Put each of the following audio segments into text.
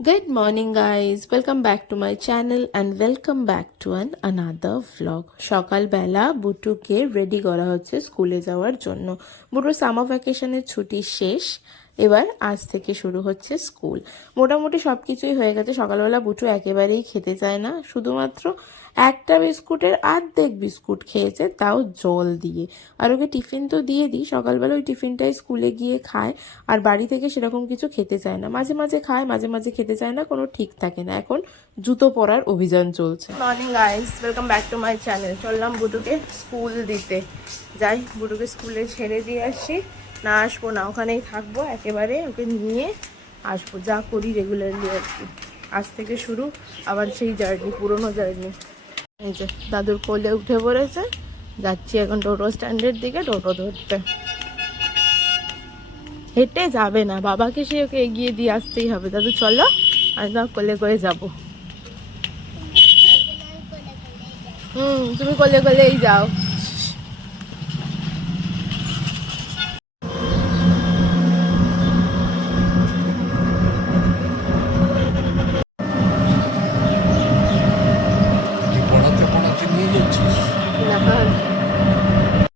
Good morning, guys. Welcome back to my channel and welcome back to another vlog. সকালবেলা বুটুকে ready করা হচ্ছে স্কুলে যাওয়ার জন্য। বুটুর সামার ভ্যাকেশনের ছুটি শেষ, এবার আজ থেকে শুরু হচ্ছে স্কুল। মোটামুটি সব কিছুই হয়ে গেছে। সকালবেলা বুটু একেবারেই খেতে চায় না, শুধুমাত্র একটা বিস্কুটের অর্ধেক বিস্কুট খেয়েছে, তাও জল দিয়ে। আর ওকে টিফিন তো দিয়ে দিই, সকালবেলা ওই টিফিনটাই স্কুলে গিয়ে খায়। আর বাড়ি থেকে সেরকম কিছু খেতে চায় না, মাঝে মাঝে খায়, মাঝে মাঝে খেতে চায় না, কোনো ঠিক থাকে না। এখন জুতো পরার অভিযান চলছে। Morning guys, welcome back to my channel. চললাম বুটুকে স্কুল দিতে। যাই, বুটুকে স্কুলে ছেড়ে দিয়ে আসি। না আসবো না, ওখানেই থাকবো, একেবারে ওকে নিয়ে আসবো, যা করি রেগুলারলি আর কি। আজ থেকে শুরু আবার সেই জার্নি, পুরোনো জার্নি। এই যে দাদুর কোলে উঠে পড়েছে, যাচ্ছি এখন টোটো স্ট্যান্ডের দিকে টোটো ধরতে। হেঁটে যাবে না, বাবাকে সে ওকে এগিয়ে দিয়ে আসতেই হবে। দাদু চলো, আমি তোমার কোলে করে যাবো। তুমি কোলে কোলেই যাও।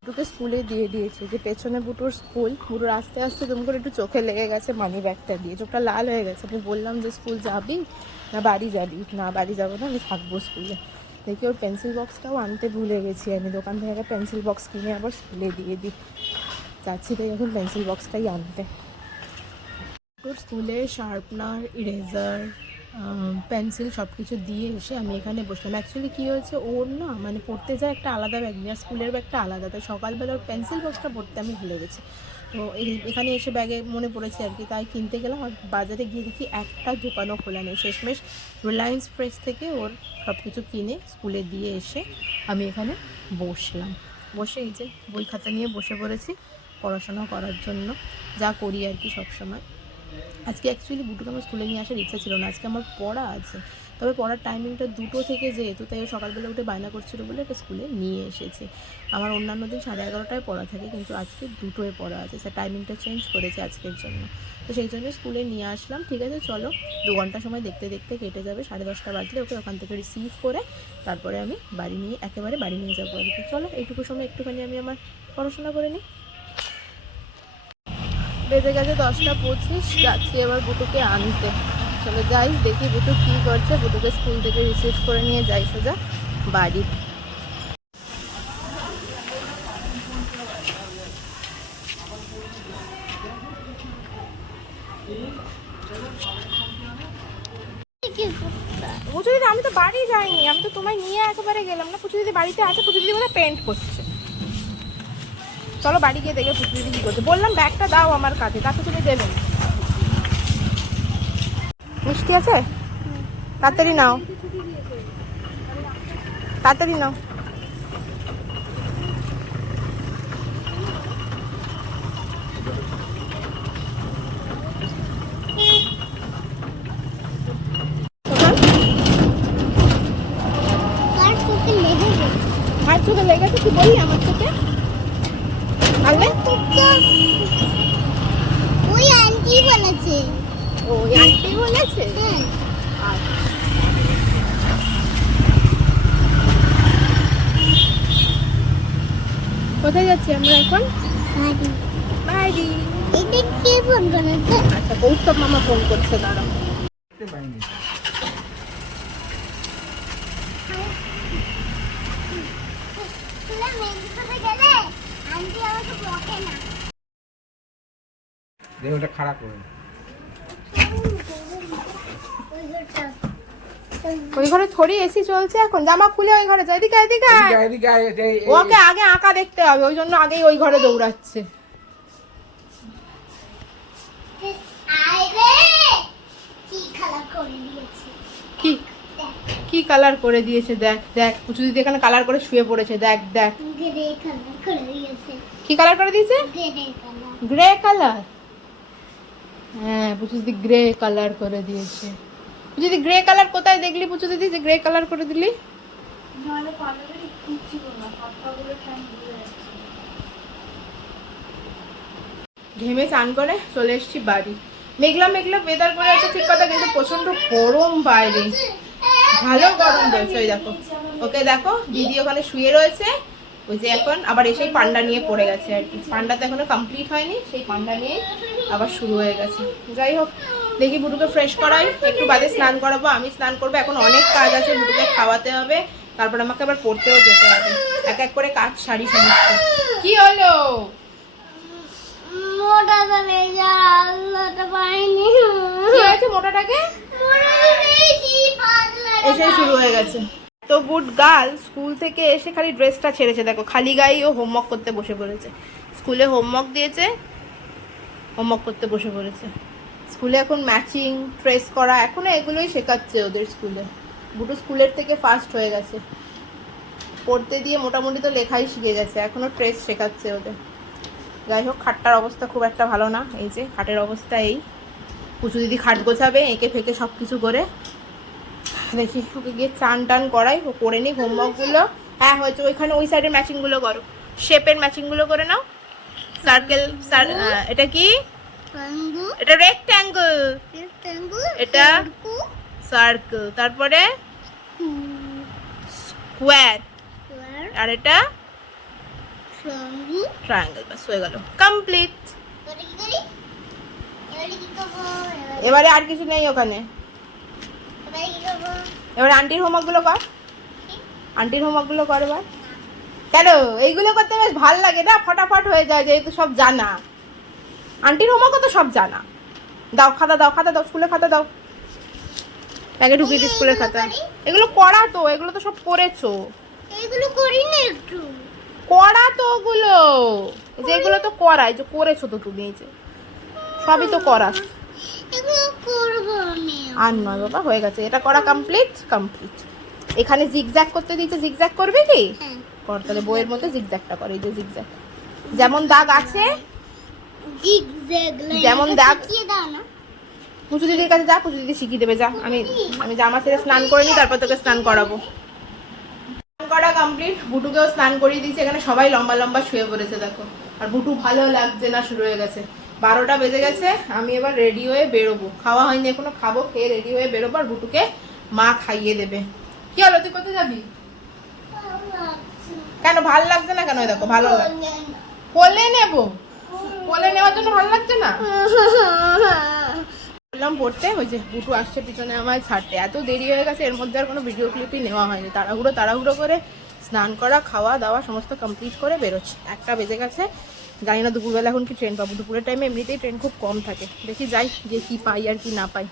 বুটুকে স্কুলে দিয়ে দিয়েছে, যে পেছনে বুটুর স্কুল। বুটুর আস্তে আস্তে দুম করে একটু চোখে লেগে গেছে মানি ব্যাগটা দিয়ে, চোখটা লাল হয়ে গেছে। আমি বললাম যে স্কুল যাবি না বাড়ি যাবি? না বাড়ি যাবো না, আমি থাকবো স্কুলে। দেখি ওর পেন্সিল বক্সটাও আনতে ভুলে গেছি আমি, দোকান থেকে একটা পেন্সিল বক্স কিনে আবার স্কুলে দিয়ে দিই। যাচ্ছি তাই এখন পেন্সিল বক্সটাই আনতে। তোর স্কুলে শার্পনার, ইরেজার, পেন্সিল সব কিছু দিয়ে এসে আমি এখানে বসলাম। অ্যাকচুয়ালি কী হয়েছে, ওর না মানে পড়তে যায় একটা আলাদা ব্যাগ নিয়ে, আর স্কুলের ব্যাগটা আলাদা। তাই সকালবেলা ওর পেন্সিল বক্সটা পড়তে আমি ভুলে গেছি। তো এখানে এসে ব্যাগে মনে পড়েছে আর কি, তাই কিনতে গেলাম। আর বাজারে গিয়ে দেখি একটা দোকানও খোলা নেই। শেষমেশ রিলায়েন্স প্রেস থেকে ওর সব কিছু কিনে স্কুলে দিয়ে এসে আমি এখানে বসলাম। বসে এই যে বই খাতা নিয়ে বসে পড়েছি পড়াশোনা করার জন্য, যা করি আর কি সবসময়। আজকে অ্যাকচুয়ালি বুটুকে আমার স্কুলে নিয়ে আসার ইচ্ছা ছিল না, আজকে আমার পড়া আছে। তবে পড়ার টাইমিংটা 2টো থেকে যেহেতু, তাই ও সকালবেলা উঠে বায়না করছিল বলে ওকে স্কুলে নিয়ে এসেছি। আমার অন্যান্য দিন 11:30টায় পড়া থাকে, কিন্তু আজকে 2টোয় পড়া আছে। স্যার টাইমিংটা চেঞ্জ করেছে আজকের জন্য, তো সেই জন্য স্কুলে নিয়ে আসলাম। ঠিক আছে চলো, 2 ঘন্টা সময় দেখতে দেখতে কেটে যাবে। 10:30 বাজলে ওকে ওখান থেকে রিসিভ করে তারপরে আমি একেবারে বাড়ি নিয়ে যাবো আর কি। চলো, এইটুকু সময় একটুখানি আমি আমার পড়াশোনা করে নিই। বেজে গেছে 10টা 25, যাচ্ছি এবার বুটুকে আনতে। চলে যাই, দেখি বুটু কী করছে। বুটুকে স্কুল থেকে রিসিভ করে নিয়ে যাই সোজা বাড়ি। পুজো দিদি, আমি তো বাড়ি যাইনি, আমি তো তোমায় নিয়ে একেবারে গেলাম না। পুজো দিদি বাড়িতে আছে, পুজো দিদি বলে পেন্ট করছে। চলো বাড়ি গিয়ে দেখে পুজো দিদি কী করছে। বললাম ব্যাগটা দাও আমার কাছে, তাকে তুমি দেবে না। মিষ্টি আছে, তাড়াতাড়ি নাও, তাড়াতাড়ি নাও। আমার চোখে লেগেছে, কি বললি আমার চোখে? ওই আন্টি বলেছে। ওই আন্টি বলেছে? কোথায় যাচ্ছি আমরা এখন? বাড়ি। এটা কে ফোন করেছে? আচ্ছা, কৌস্তব মামা ফোন করছে, দাঁড়াও। দেহটা খারাপ করে ওই ঘরে থরি এসি চলছে এখন, জামা খুলে ওই ঘরে যাই। এদিকে এদিকে ওকে আগে আঁকা দেখতে হবে, ওই জন্য আগেই ওই ঘরে দৌড়াচ্ছে। কি কি কালার করে দিয়েছে দেখ দেখ। পুচু দিদি এখানে কালার করে শুয়ে পড়েছে, দেখ দেখ কি কালার করে দিয়েছে। গ্রে কালার, হ্যাঁ পুচু দিদি গ্রে কালার করে দিয়েছে। পুচু দিদি গ্রে কালার কোথায় দেখলি পুচু দিদি যে গ্রে কালার করে দিলি? ঘেমে চান করে চলে এসেছি বাড়ি। মেঘলা মেঘলা ওয়েদার করে আছে ঠিক কথা, কিন্তু প্রচন্ড গরম বাইরে, ভালো গরম রয়েছে। ওই দেখো ওকে, দেখো দিদি ওখানে শুয়ে রয়েছে, ওই যে এখন আবার এসেই পান্ডা নিয়ে পড়ে গেছে আর কি। পান্ডা তো এখনো কমপ্লিট হয়নি, সেই পান্ডা নিয়ে আবার শুরু হয়ে গেছে। যাই হোক, দেখি বুটুকে ফ্রেশ করাই, একটু বাদে স্নান করাবো, আমি স্নান করবো। এখন অনেক কাজ আছে, বুটুকে খাওয়াতে হবে, তারপর আমাকে আবার পড়তেও যেতে হবে, এক এক করে কাজ সারি সমস্ত। কি হলো? মোটাটা নেই যা আল্লাহটা পাইনি। কি হয়েছে মোটাটাকে? এসে শুরু হয়ে গেছে। তো গুড গার্ল স্কুল থেকে এসে খালি ড্রেসটা ছেড়েছে, দেখো খালি গায়ে ও হোমওয়ার্ক করতে বসে পড়েছে। স্কুলে হোমওয়ার্ক দিয়েছে, হোমওয়ার্ক করতে বসে পড়েছে। স্কুলে এখন ম্যাচিং ট্রেস করা, এখনো এগুলোই শেখাচ্ছে ওদের স্কুলে। বুটু স্কুলের থেকে ফার্স্ট হয়ে গেছে, পড়তে দিয়ে মোটামুটি তো লেখাই শিখে গেছে, এখনো ট্রেস শেখাচ্ছে ওদের। যাই হোক, খাটটার অবস্থা খুব একটা ভালো না, এই যে খাটের অবস্থা এই। পুচু দিদি খাট গোছাবে এঁকে ফেঁকে সব কিছু করে। দেখি ওকে গিয়ে চান টান করাই, ও করে নিই হোমওয়ার্কগুলো। হ্যাঁ হয়েছে, ওইখানে ওই সাইডের ম্যাচিংগুলো করো, শেপের ম্যাচিংগুলো করে নাও। সার্কেল, এটা কি? এটা রেক্ট্যাঙ্গেল, এটা সার্কেল, তারপরে স্কোয়ার, আর এটা ট্রায়াঙ্গেল। বাস হয়ে গেল, কমপ্লিট। এবারে আর কিছু নেই ওখানে। এবার আন্টির হোমওয়ার্কগুলো কর, আন্টির হোমওয়ার্কগুলো কর এবার। কেন এইগুলো করতে বেশ ভাল লাগে না, ফটাফট হয়ে যায় যেহেতু সব জানা। আন্টির হোমওয়ার্কও তো সব জানা। দাও খাতা, দাও খাতা, দাও স্কুলে খাতা দাও, ব্যাগে ঢুকিয়ে দিই স্কুলের খাতা। এগুলো করা তো, এগুলো তো সব করেছো। এগুলো করি না একটু করা তো ওগুলো, যেগুলো তো করাই, যে করেছো তো তুমি, এই যে সবই তো করা। এগুলো করব আমি। আর নয় বাবা, হয়ে গেছে, এটা করা কমপ্লিট। কমপ্লিট। এখানে জিগজ্যাগ করতে দিয়েছে, জিগজ্যাগ করবে কি? কর তাহলে, বইয়ের মধ্যে জিগজ্যাগটা করে, এই যে জিগজ্যাগ, যেমন দাগ আছে জিগজ্যাগ লাইন যেমন দাগ। কি দাও না, পুচু দিদির কাছে যা, পুচু দিদি শিখিয়ে দেবে। যা, আমি জামা ছেড়ে স্নান করে নিই, তারপর তোকে স্নান করাবো। স্নান করা কমপ্লিট, বুটুকেও স্নান করিয়ে দিয়েছে। এখানে সবাই লম্বা লম্বা শুয়ে পড়েছে দেখো, আর বুটু ভালো লাগছে না, শুরু হয়ে গেছে। 12টা বেজে গেছে, আমি এবার রেডি হয়ে বেরোবো। খাওয়া হয়নি এখনো, খাবো, খেয়ে রেডি হয়ে বেরোবো, আর বুটুকে মা খাইয়ে দেবে। কি হলো, তুই কোথায় যাবি? কেন ভাল লাগছে না? কেন দেখো ভালো লাগছে, কোলে নেবো, কোলে নেওয়ার জন্য ভালো লাগছে না? বললাম পড়তে, ওই যে বুটু আসছে পিছনে আমায় ছাড়তে। এত দেরি হয়ে গেছে, এর মধ্যে আর কোনো ভিডিও ক্লিপই নেওয়া হয়নি। তাড়াহুড়ো করে স্নান করা, খাওয়া দাওয়া সমস্ত কমপ্লিট করে বেরোচ্ছি। 1টা বেজে গেছে, জানি না দুপুরবেলা এখন কি ট্রেন পাবো। দুপুরের টাইমে এমনিতেই ট্রেন খুব কম থাকে, দেখি যাই গিয়ে কি পাই আর কি না পাই।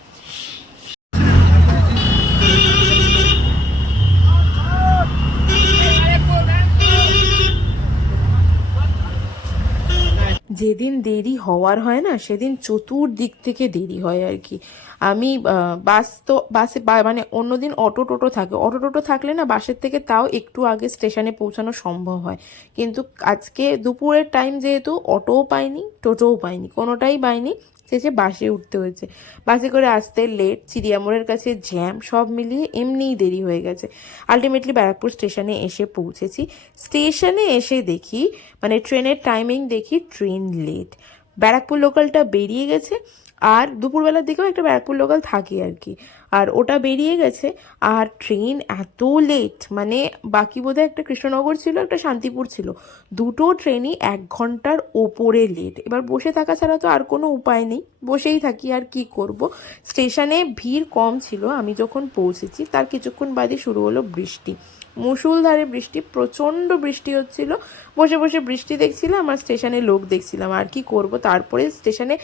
যেদিন দেরি হওয়ার হয় না, সেদিন চতুর্দিক থেকে দেরি হয় আর কি। আমি বাসে মানে অন্যদিন অটো টোটো থাকে, অটো টোটো থাকলে না বাসের থেকে তাও একটু আগে স্টেশনে পৌঁছানো সম্ভব হয়। কিন্তু আজকে দুপুরের টাইম যেহেতু, অটোও পাইনি, টোটোও পাইনি, কোনোটাই পাইনি, শেষে বাসে উঠতে হয়েছে। বাসে করে আসতে লেট, চিড়িয়ামোড়ের কাছে জ্যাম, সব মিলিয়ে এমনিই দেরি হয়ে গেছে। আলটিমেটলি ব্যারাকপুর স্টেশনে এসে পৌঁছেছি। স্টেশনে এসে দেখি, মানে ট্রেনের টাইমিং দেখি, ট্রেন লেট। ব্যারাকপুর লোকালটা বেরিয়ে গেছে, আর দুপুরবেলার দিকেও একটা ব্যারাকপুর লোকাল থাকে আর কি, আর ওটা বেরিয়ে গেছে। আর ট্রেন এত লেট, মানে বাকি বোধহয় একটা কৃষ্ণনগর ছিল, একটা শান্তিপুর ছিল, দুটো ট্রেনই 1 ঘন্টার ওপরে লেট। এবার বসে থাকা ছাড়া তো আর কোনো উপায় নেই, বসেই থাকি, আর কি করব। স্টেশনে ভিড় কম ছিল আমি যখন পৌঁছেছি, তার কিছুক্ষণ বাদে শুরু হলো বৃষ্টি, মুষলধারে বৃষ্টি, প্রচণ্ড বৃষ্টি হচ্ছিল। বসে বসে বৃষ্টি দেখছিলাম আর স্টেশনে লোক দেখছিলাম, আর কি করব। তারপরে স্টেশনে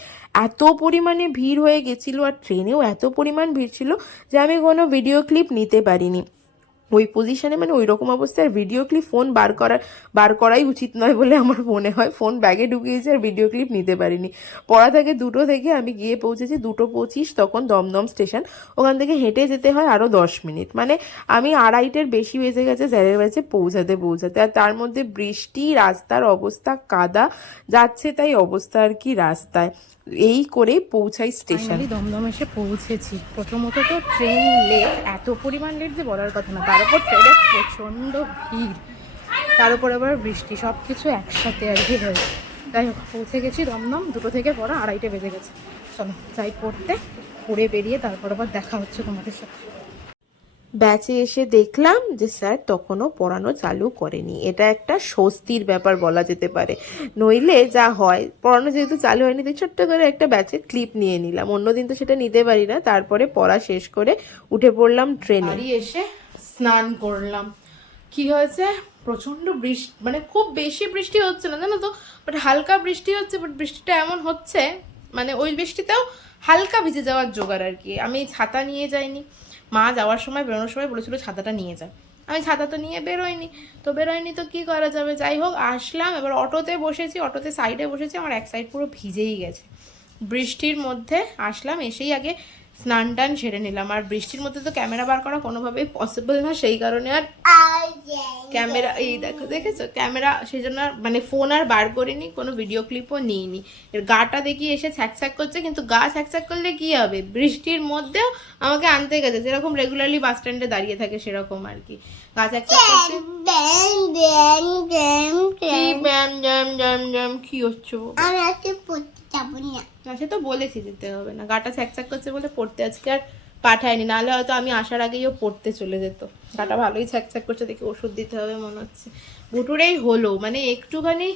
এত পরিমাণে ভিড় হয়ে গেছিলো, আর ট্রেনেও এত পরিমাণ ভিড় ছিল যে আমি কোনো ভিডিও ক্লিপ নিতে পারিনি। ওই পজিশনে, মানে ওই রকম অবস্থায় ভিডিও ক্লিপ ফোন বার করাই উচিত নয় বলে আমার মনে হয়। ফোন ব্যাগে ঢুকিয়েছি আর ভিডিও ক্লিপ নিতে পারিনি। পড়া থেকে 2টো থেকে আমি গিয়ে পৌঁছেছি 2:25, তখন দমদম স্টেশন। ওখান থেকে হেঁটে যেতে হয় আরও 10 মিনিট, মানে আমি 2:30-এর বেশি বেজে গেছে স্যারের কাছে পৌঁছাতে। আর তার মধ্যে বৃষ্টি, রাস্তার অবস্থা কাদা, যাচ্ছে তাই অবস্থা আর কি রাস্তায়। এই করে পৌঁছাই স্টেশন। দমদম এসে পৌঁছেছি। প্রথমত তো ট্রেন লেট, এত পরিমাণ লেট যে বলার কথা না, তার উপর ট্রেনে প্রচণ্ড ভিড়, তার উপর আবার বৃষ্টি, সব কিছু একসাথে আর কি হয়েছে। যাই হোক, পৌঁছে গেছি দমদম। 2টো থেকে পড়া 2:30 বেজে গেছে। চলো যাই পড়তে, পড়ে বেরিয়ে তারপর আবার দেখা হচ্ছে তোমাদের সাথে। ব্যাচে এসে দেখলাম যে স্যার তখনও পড়ানো চালু করেনি। এটা একটা স্বস্তির ব্যাপার বলা যেতে পারে, নইলে যা হয়, পড়ানো যেহেতু চালু হয়নি তাই ছোট্ট করে একটা ব্যাচের ক্লিপ নিয়ে নিলাম, অন্যদিন তো সেটা নিতে পারি না। তারপরে পড়া শেষ করে উঠে পড়লাম ট্রেনে। বাড়ি এসে স্নান করলাম। কি হয়েছে, প্রচন্ড বৃষ্টি, মানে খুব বেশি বৃষ্টি হচ্ছে না জানো তো, বাট হালকা বৃষ্টি হচ্ছে। বাট বৃষ্টিটা এমন হচ্ছে, মানে ওই বৃষ্টিতেও হালকা ভিজে যাওয়ার জোগাড় আর কি। আমি ছাতা নিয়ে যাইনি, মা যাওয়ার সময় বেরোনোর সময় বলেছিল ছাতাটা নিয়ে যা, আমি ছাতা তো নিয়ে বেরোয়নি তো কি করা যাবে। যাই হোক আসলাম, এবার অটোতে বসেছি, অটোতে সাইডে বসেছি, আমার এক সাইড পুরো ভিজেই গেছে। বৃষ্টির মধ্যে আসলাম, এসেই আগে স্নান টান সেরে নিলাম। আর বৃষ্টির মধ্যে তো ক্যামেরা বার করা কোনোভাবেই পসিবল না, সেই কারণে আর ক্যামেরা, এই দেখো দেখেছো ক্যামেরা, সেই জন্য মানে ফোন আর বার করিনি, কোনো ভিডিও ক্লিপও নিইনি। এর গাটা দেখি এসে ছ্যাক করছে, কিন্তু গা ছ্যাক করলে কি হবে, বৃষ্টির মধ্যেও আমাকে আনতে গেছে, যেরকম রেগুলারলি বাস স্ট্যান্ডে দাঁড়িয়ে থাকে সেরকম আর কি। গা ছ্যাক করছে। কি ব্যাম জ্যাম জ্যাম জ্যাম কি হচ্ছে? আমি আজকে পড়তে যাবো না। না সে তো বলেছি যেতে হবে না, গাটা ছ্যাক করছে বলে পড়তে আজকে আর পাঠায়নি, নাহলে হয়তো আমি আসার আগেই ও পড়তে চলে যেত। গাটা ভালোই ছ্যাক করছে, দেখি ওষুধ দিতে হবে মনে হচ্ছে। বুটুরেই হলো, মানে একটুখানি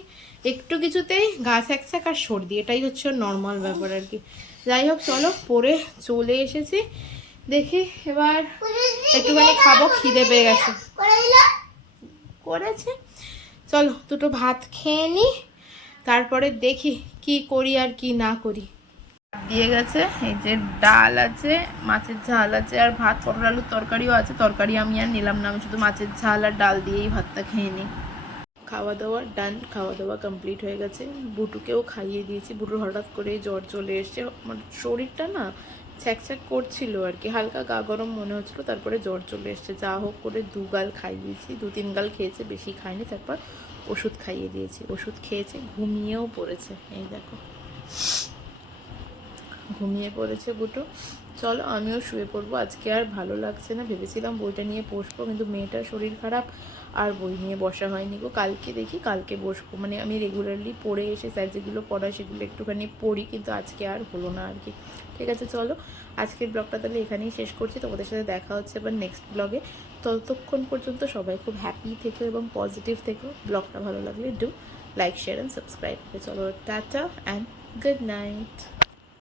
একটু কিছুতেই গা ছ্যাক আর সর্দি, এটাই হচ্ছে নর্মাল ব্যাপার আর কি। যাই হোক চলো, পড়ে চলে এসেছি, দেখি এবার একটুখানি খাবো, খিদে পেয়ে গেছে। করেছে, চলো দুটো ভাত খেয়ে নি, তারপরে দেখি কি করি আর কি না করি। দিয়ে গেছে, এই যে ডাল আছে, মাছের ঝাল আছে, আর ভাত, পটল আলুর তরকারিও আছে। তরকারি আমি আর নিলাম না, আমি শুধু মাছের ঝাল আর ডাল দিয়েই ভাতটা খেয়ে নিই। খাওয়া দাওয়া ডান, খাওয়া দাওয়া কমপ্লিট হয়ে গেছে। বুটুকেও খাইয়ে দিয়েছি। বুটুর হঠাৎ করে জ্বর চলে এসছে, মানে শরীরটা না ছ্যাক করছিল আর কি, হালকা গা গরম মনে হচ্ছিল, তারপরে জ্বর চলে এসছে। যা হোক করে 2 গাল খাইয়েছি, 2-3 গাল খেয়েছে, বেশি খায়নি। তারপর ওষুধ খাইয়ে দিয়েছি, ওষুধ খেয়েছে, ঘুমিয়েও পড়েছে। এই দেখো ঘুমিয়ে পড়েছে বুটু। চলো আমিও শুয়ে পড়বো, আজকে আর ভালো লাগছে না। ভেবেছিলাম বইটা নিয়ে বসবো, কিন্তু মেয়েটার শরীর খারাপ, আর বই নিয়ে বসা হয়নি গো। কালকে দেখি, কালকে বসবো। মানে আমি রেগুলারলি পড়ে এসে স্যার যেগুলো পড়ায় সেগুলো একটুখানি পড়ি, কিন্তু আজকে আর হলো না আর কি। ঠিক আছে চলো, আজকের ব্লগটা তাহলে এখানেই শেষ করছি। তোমাদের সাথে দেখা হচ্ছে এবার নেক্সট ব্লগে। ততক্ষণ পর্যন্ত সবাই খুব হ্যাপি থেকো এবং পজিটিভ থেকো। ব্লগটা ভালো লাগলে do like, share and subscribe. চলো টাটা অ্যান্ড গুড নাইট।